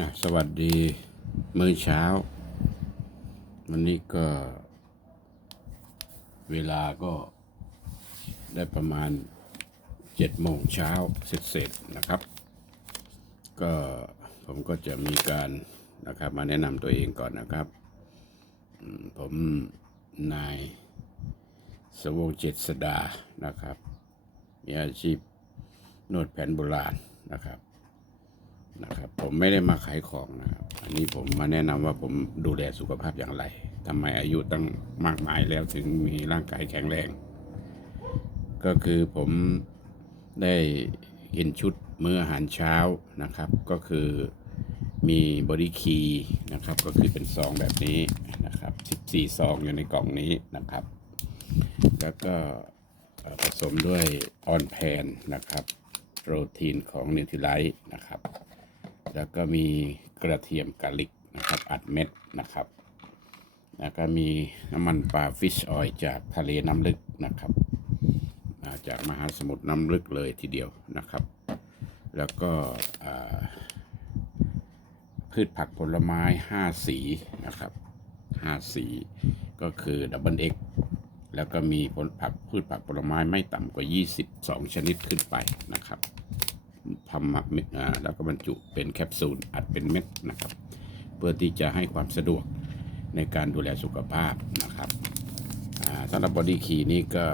อะสวัสดีมื้อเช้า วันนี้ก็ เวลาก็ได้ประมาณเจ็ดโมงเช้าเสร็จๆนะครับ ก็ผมก็จะมีการนะครับ มาแนะนำตัวเองก่อนนะครับ ผมนายสวงเจษดานะครับ มีอาชีพนวดแผนโบราณนะครับ นะครับ ผมไม่ได้มาขายของนะครับอันนี้ผมมาแนะนำว่าผมดูแลสุขภาพอย่างไรทำไมอายุตั้งมากมายแล้วถึงมีร่างกายแข็งแรง ก็คือผมได้เห็นชุดมื้ออาหารเช้านะครับ ก็คือมีบอดี้คีนะครับ ก็คือเป็นซองแบบนี้นะครับ 14 ซองอยู่ในกล่องนี้นะครับ แล้วก็ผสมด้วยออนแพนนะครับ โปรตีนของนิวท i ไลท์นะครับ แล้วก็มีกระเทียมกาลิกนะครับ อัดเม็ดนะครับ แล้วก็มีน้ำมันปลาฟิชออยจากทะเลน้ำลึกนะครับาจากมหาสมุทรน้ำลึกเลยทีเดียวนะครับ แล้วก็พืชผักผลไม้ 5 สีนะครับ 5 สีก็คือดับเบิลเอ็กแล้วก็มีผลผักพืชผักผลไม้ไม่ต่ำกว่า 22 ชนิดขึ้นไปนะครับ ทำมาเม็ดอ่าแล้วก็บรรจุเป็นแคปซูลอัดเป็นเม็ดนะครับ เพื่อที่จะให้ความสะดวกในการดูแลสุขภาพนะครับสำหรับบอดี้คีนี้ก็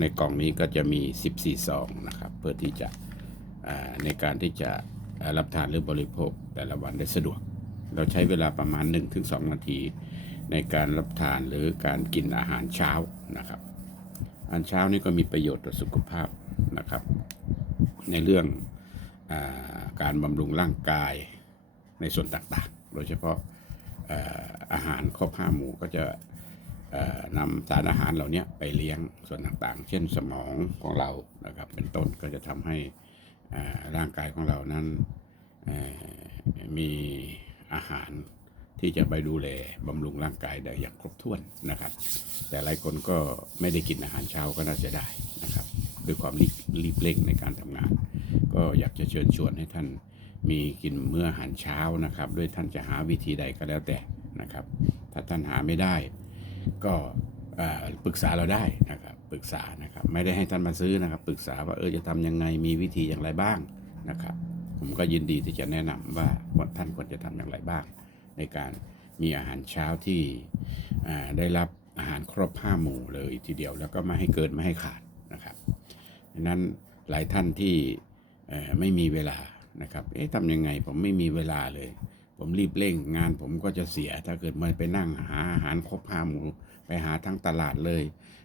ในกล่องนี้ก็จะมี 14ซองนะครับ เพื่อที่จะในการที่จะรับทานหรือบริโภคแต่ละวันได้สะดวก เราใช้เวลาประมาณ 1-2 นาที ในการรับทานหรือการกินอาหารเช้านะครับอาหารเช้านี่ก็มีประโยชน์ต่อสุขภาพนะครับ ในเรื่อง การบำรุงร่างกายในส่วนต่างๆ โดยเฉพาะอาหารครบห้าหมู่ก็จะนำสารอาหารเหล่านี้ไปเลี้ยงส่วนต่างๆ เช่นสมองของเรานะครับเป็นต้นก็จะทำให้ร่างกายของเรานั้นมีอาหารที่จะไปดูแลบำรุงร่างกายได้อย่างครบถ้วนนะครับ แต่หลายคนก็ไม่ได้กินอาหารเช้าก็น่าจะได้นะครับ ด้วยความรีบรีบเร่งในการทำงาน ก็อยากจะเชิญชวนให้ท่านมีกินเมื้ออาหารเช้านะครับ ด้วยท่านจะหาวิธีใดก็แล้วแต่นะครับ ถ้าท่านหาไม่ได้ ก็ปรึกษาเราได้นะครับปรึกษานะครับไม่ได้ให้ท่านมาซื้อนะครับ ปรึกษาว่าเออจะทำยังไงมีวิธีอย่างไรบ้างนะครับ ผมก็ยินดีที่จะแนะนำว่าท่านควรจะทำอย่างไรบ้าง ในการมีอาหารเช้าที่ได้รับอาหารครบห้าหมู่เลยทีเดียว แล้วก็ไม่ให้เกินไม่ให้ขาดนะครับดังนั้นหลายท่านที่ ไม่มีเวลานะครับเอ๊ะทำยังไงผมไม่มีเวลาเลย ผมรีบเร่งงานผมก็จะเสีย ถ้าเกิดมาไปนั่งหาอาหารครบห้าหมูไปหาทั้งตลาดเลย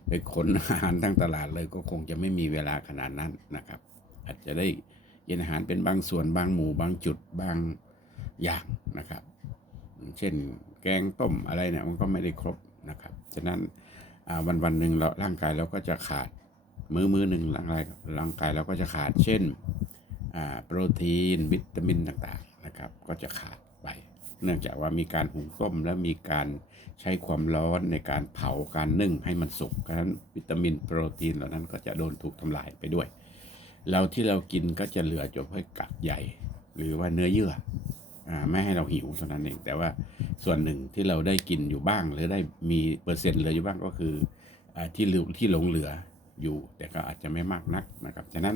ไปขนอาหารทั้งตลาดเลย ก็คงจะไม่มีเวลาขนาดนั้นนะครับ อาจจะได้กินอาหารเป็นบางส่วนบางหมู่บางจุดบางอย่างนะครับ เช่นแกงต้มอะไรเนี่ยมันก็ไม่ได้ครบนะครับ ฉะนั้นวันวันหนึ่งเราร่างกายเราก็จะขาด มือมือหนึ่งร่างกายร่างกายเราก็จะขาด เช่น โปรตีน วิตามินต่างๆนะครับ ก็จะขาดไป เนื่องจากว่ามีการหุงต้มและมีการใช้ความร้อนในการเผาการนึ่งให้มันสุกเพราะฉะนั้นวิตามินโปรตีนเหล่านั้นก็จะโดนถูกทำลายไปด้วย เราที่เรากินก็จะเหลือจบให้กัดใหญ่หรือว่าเนื้อเยื่อไม่ให้เราหิวเท่านั้นเอง แต่ว่าส่วนหนึ่งที่เราได้กินอยู่บ้าง หรือได้มีเปอร์เซ็นต์เหลืออยู่บ้างก็คืออที่เหลือที่หลงเหลืออยู่ แต่ก็อาจจะไม่มากนักนะครับ ฉะนั้น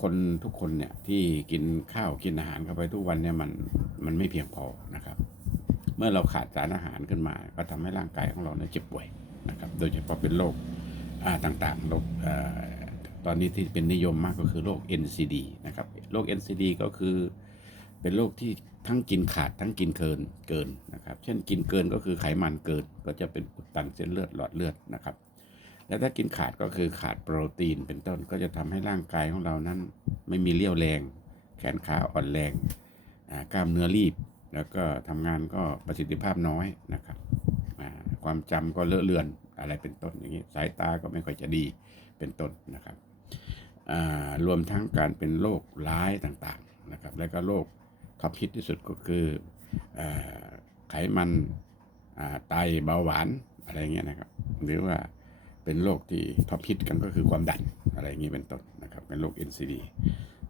คนทุกคนเนี่ยที่กินข้าวกินอาหารเข้าไปทุกวันเนี่ยมันมันไม่เพียงพอนะครับ เมื่อเราขาดสารอาหารขึ้นมา ก็ทำให้ร่างกายของเราเนี่ยเจ็บป่วยนะครับ โดยเฉพาะเป็นโรคต่างๆโรคเอ่อตอนนี้ที่เป็นนิยมมากก็คือโรค NCD นะครับโรค NCD ก็คือเป็นโรคที่ทั้งกินขาดทั้งกินเกินเกินนะครับ เช่นกินเกินก็คือไขมันเกินก็จะเป็นอุดตันเส้นเลือดหลอดเลือดนะครับ และถ้ากินขาดก็คือขาดโปรตีนเป็นต้นก็จะทำให้ร่างกายของเรานั้น ไม่มีเรี่ยวแรง แขนขาอ่อนแรงกล้ามเนื้อรีบ แล้วก็ทำงานก็ประสิทธิภาพน้อยนะครับความจำก็เลอะเลือนอะไรเป็นต้นอย่างนี้สายตาก็ไม่ค่อยจะดีเป็นต้นนะครับรวมทั้งการเป็นโรคร้ายต่างๆนะครับ และก็โรคท็อปฮิตที่สุดก็คืออไขมันไตเบาหวานอะไรเงี้ยนะครับ หรือว่า เป็นโรคที่ท็อปฮิตกันก็คือความดันอะไรอย่างนี้เป็นต้นนะครับ เป็นโรค NCD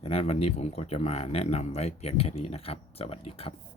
ดังนั้นวันนี้ผมก็จะมาแนะนำไว้เพียงแค่นี้นะครับ สวัสดีครับ